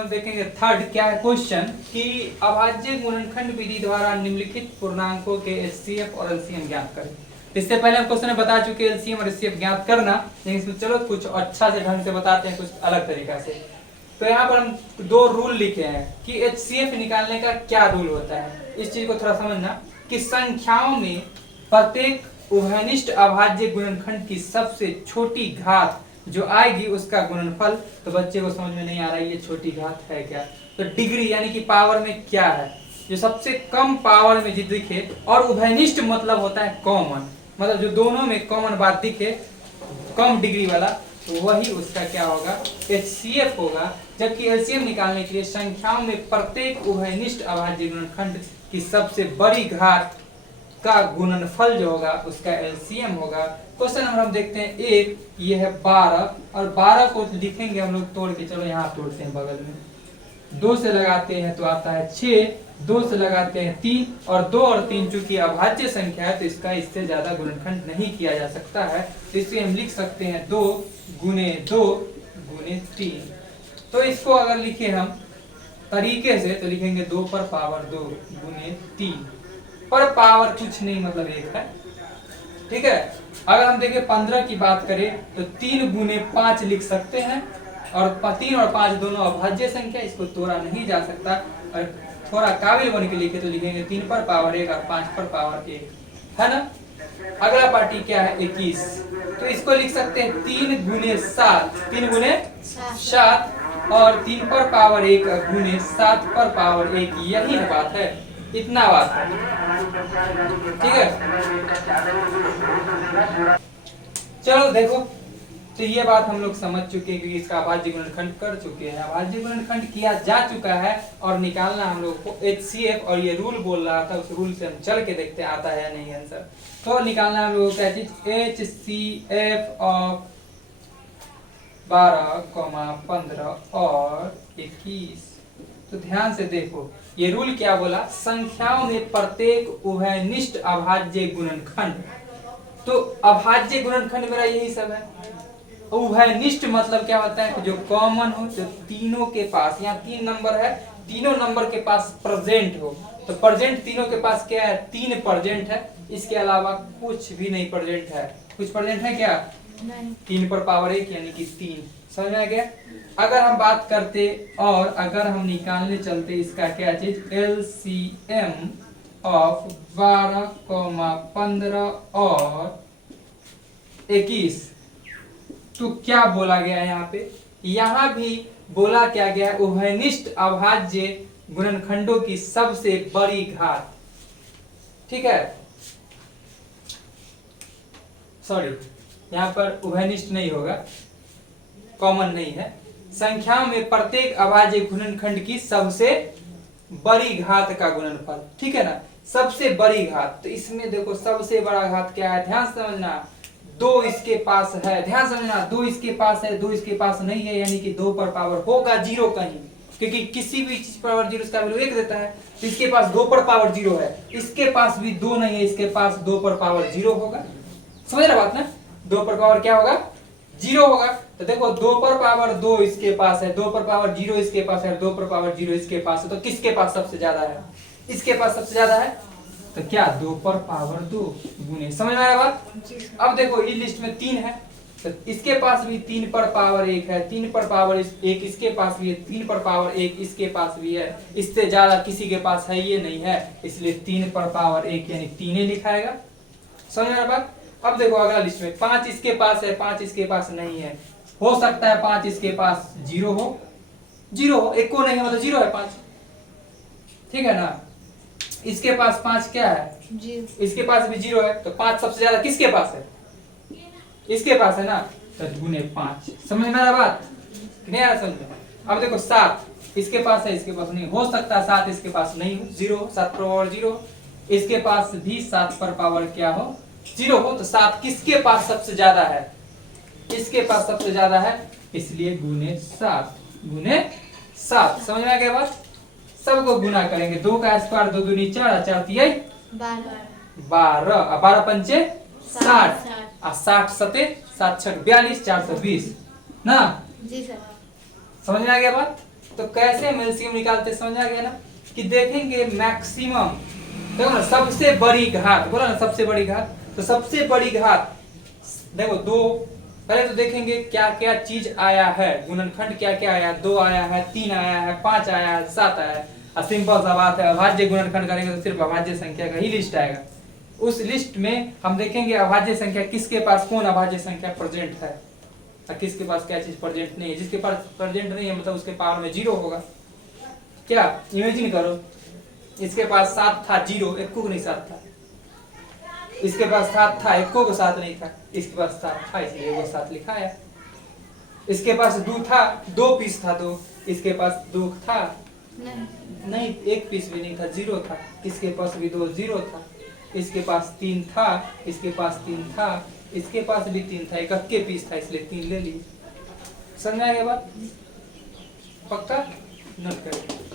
हम देखेंगे थर्ड क्या है क्वेश्चन कि अभाज्य गुणनखंड विधि द्वारा निम्नलिखित पूर्णांकों के एचसीएफ और एलसीएम ज्ञात करें। इससे पहले हम क्वेश्चन में बता चुके एलसीएम और एचसीएफ ज्ञात करना, लेकिन इसमें चलो कुछ अच्छा से ढंग से बताते हैं, कुछ अलग तरीका से। तो यहाँ पर हम दो रूल लिखे हैं कि एचसीएफ निकालने का क्या रूल होता है। इस चीज को थोड़ा समझना कि संख्याओं में प्रत्येक उभयनिष्ठ अभाज्य गुणनखंड की सबसे छोटी घात जो आएगी उसका गुणनफल। तो बच्चे को समझ में नहीं आ रहा है ये छोटी घात है क्या, तो डिग्री यानी कि पावर में क्या है, जो सबसे कम पावर में जो दिखे, और उभयनिष्ठ मतलब होता है कॉमन, मतलब जो दोनों में कॉमन बात दिखे कम डिग्री वाला, तो वही उसका क्या होगा एचसीएफ होगा। जबकि एलसीएम निकालने के लिए संख्याओं में प्रत्येक उभयनिष्ठ अभाज्य गुणनखंड की सबसे बड़ी घात का गुणनफल जो होगा उसका एलसीएम होगा। क्वेश्चन नंबर हम देखते हैं एक, ये है 12 और 12 को लिखेंगे हम लोग तोड़ के, चलो यहाँ तोड़ते हैं बगल में, 2 से लगाते हैं तो आता है 6, 2 से लगाते हैं 3, और 2 और 3 चूंकि अभाज्य संख्या है तो इसका इससे ज्यादा गुणनखंड नहीं किया जा सकता है, तो इससे हम लिख सकते हैं 2 गुने 2 गुने 3। तो इसको अगर लिखे हम तरीके से तो लिखेंगे 2 पर पावर 2 गुने 3 पर पावर कुछ नहीं मतलब 1 है, ठीक है। अगर हम देखें 15 की बात करें तो 3 गुने 5 लिख सकते हैं, और 3 और 5 दोनों अभाज्य संख्या, इसको तोड़ा नहीं जा सकता। और थोड़ा काबिल बन के लिखे तो लिखेंगे 3 पर पावर 1 और 5 पर पावर 1, है ना। अगला पार्टी क्या है 21, तो इसको लिख सकते हैं 3 गुने 7, 3 गुने 7 और 3 पर पावर 1 गुने 7 पर पावर 1, यही बात है, इतना बात है, ठीक है। चलो देखो, तो ये बात हम लोग समझ चुके हैं कि इसका अभाज्य गुणनखंड कर चुके हैं, अभाज्य गुणनखंड किया जा चुका है, और निकालना हम लोग को एचसीएफ, और ये रूल बोल रहा था, उस रूल से हम चल के देखते हैं आता है या नहीं आंसर। तो निकालना हम लोग क्या चीज एचसीएफ ऑफ 12, 15 और 21। तो ध्यान से देखो ये रूल क्या बोला, संख्याओं में प्रत्येक उभयनिष्ठ अभाज्य गुणनखंड। तो अभाज्य गुणनखंड मेरा यही सब है। उभयनिष्ठ मतलब क्या होता है, जो कॉमन हो, जो तीनों के पास, यहाँ 3 नंबर है, तीनों नंबर के पास प्रेजेंट हो। तो प्रेजेंट तीनों के पास क्या है, 3 प्रेजेंट है, इसके अलावा कुछ भी नहीं प्रेजेंट है। कुछ प्रेजेंट है क्या, 3 पर पावर 1 यानी कि 3, समझ में आ गया। अगर हम बात करते और अगर हम निकालने चलते इसका क्या चीज एलसीएम ऑफ 12, 15 और 21, तो क्या बोला गया है यहाँ पे, यहाँ भी बोला क्या गया, उभयनिष्ठ अभाज्य गुणनखंडों की सबसे बड़ी घात, ठीक है। सॉरी, यहाँ पर उभयनिष्ठ नहीं होगा, कॉमन नहीं है, संख्याओं में प्रत्येक अभाज्य गुणनखंड की सबसे बड़ी घात का गुणनफल, ठीक है ना, सबसे बड़ी घात। तो इसमें देखो सबसे बड़ा घात क्या है, ध्यान समझना, 2 इसके पास है, ध्यान समझना, 2 इसके पास है, 2 इसके पास नहीं है, यानी कि 2 पर पावर होगा 0 कहीं, क्योंकि किसी भी चीज पर पावर 0 इसका वैल्यू 1 देता है। तो इसके पास 2 पर पावर 0 है, इसके पास भी 2 नहीं है, इसके पास 2 पर पावर 0 होगा, समझ रहा बात ना, 2 पर पावर क्या होगा 0 होगा। तो देखो 2 पर पावर 2 इसके पास है, 2 पर पावर 0 इसके पास है, 2 पर पावर 0 इसके पास है, तो किसके पास सबसे ज्यादा है, इसके पास सबसे ज्यादा है, तो क्या 2 पर पावर 2 गुने, समझ में आ रहा बात। अब देखो इस लिस्ट में 3 है, तो इसके पास भी 3 पर पावर 1 है, 3 पर पावर 1 इसके पास भी है, 3 पर पावर 1 इसके पास भी है, इससे ज्यादा किसी के पास है ये नहीं है, इसलिए 3 पर पावर 1 यानी 3 लिखाएगा, समझ में आ रहा बात। अब देखो अगला लिस्ट में 5 इसके पास है, 5 इसके पास नहीं है, हो सकता है 5 इसके पास 0 हो, 0 हो, एक को नहीं है मतलब 0 है 5, ठीक है ना। इसके पास 5 क्या है, इसके पास भी 0 है, तो 5 सबसे ज्यादा किसके पास है, इसके पास है ना, तो गुने 5, समझ में आ रहा बात नहीं आ रहा समझ में। अब देखो 7 इसके पास है, इसके पास नहीं, हो सकता है 7 इसके पास नहीं हो, 0, 7 पर पावर 0, इसके पास भी 7 पर पावर क्या हो 0 हो, तो 7 किसके पास सबसे ज्यादा है, इसके पास सबसे ज्यादा है, इसलिए गुने 7 गुने 7, समझ में आ गया बात। सबको गुना करेंगे, 2 का स्क्वायर 2 दूनी 4, 4 तिहाई 12, 12 पंचे 60, 60 सते 7 छक 42, 420 ना जी सर, समझ में आ गया बात। तो कैसे हम एलसीएम निकालते समझ आ गया ना, कि देखेंगे मैक्सिमम, देखो ना सबसे बड़ी घात, बोला ना सबसे बड़ी घात, तो सबसे बड़ी घात देखो 2, पहले तो देखेंगे क्या क्या चीज आया है, गुणनखंड क्या क्या आया, 2 आया है, 3 आया है, 5 आया है, 7 आया है। सिंपल सा बात है, अभाज्य गुणनखंड करेंगे तो सिर्फ अभाज्य संख्या का ही लिस्ट आएगा। उस लिस्ट में हम देखेंगे अभाज्य संख्या किसके पास कौन अभाज्य संख्या प्रेजेंट है और किसके पास क्या चीज प्रेजेंट नहीं है। जिसके पास प्रेजेंट नहीं है मतलब उसके पावर में 0 होगा। क्या इमेजिन करो, इसके पास 7 था, 0 एक को नहीं 7 था, इसके पास 7 था, एक को 7 नहीं था, इसके पास 7 था इसलिए वो 7 लिखा है। इसके पास 2 था, 2 पीस था, तो इसके पास 2 था नहीं, एक पीस भी नहीं था, 0 था, इसके पास भी 2 0 था, इसके पास 3 था, इसके पास 3 था, इसके पास भी 3 था, एक अक्के पीस था इसलिए 3 ले लिए। समझ में आ गया बात? पक्का नोट करें।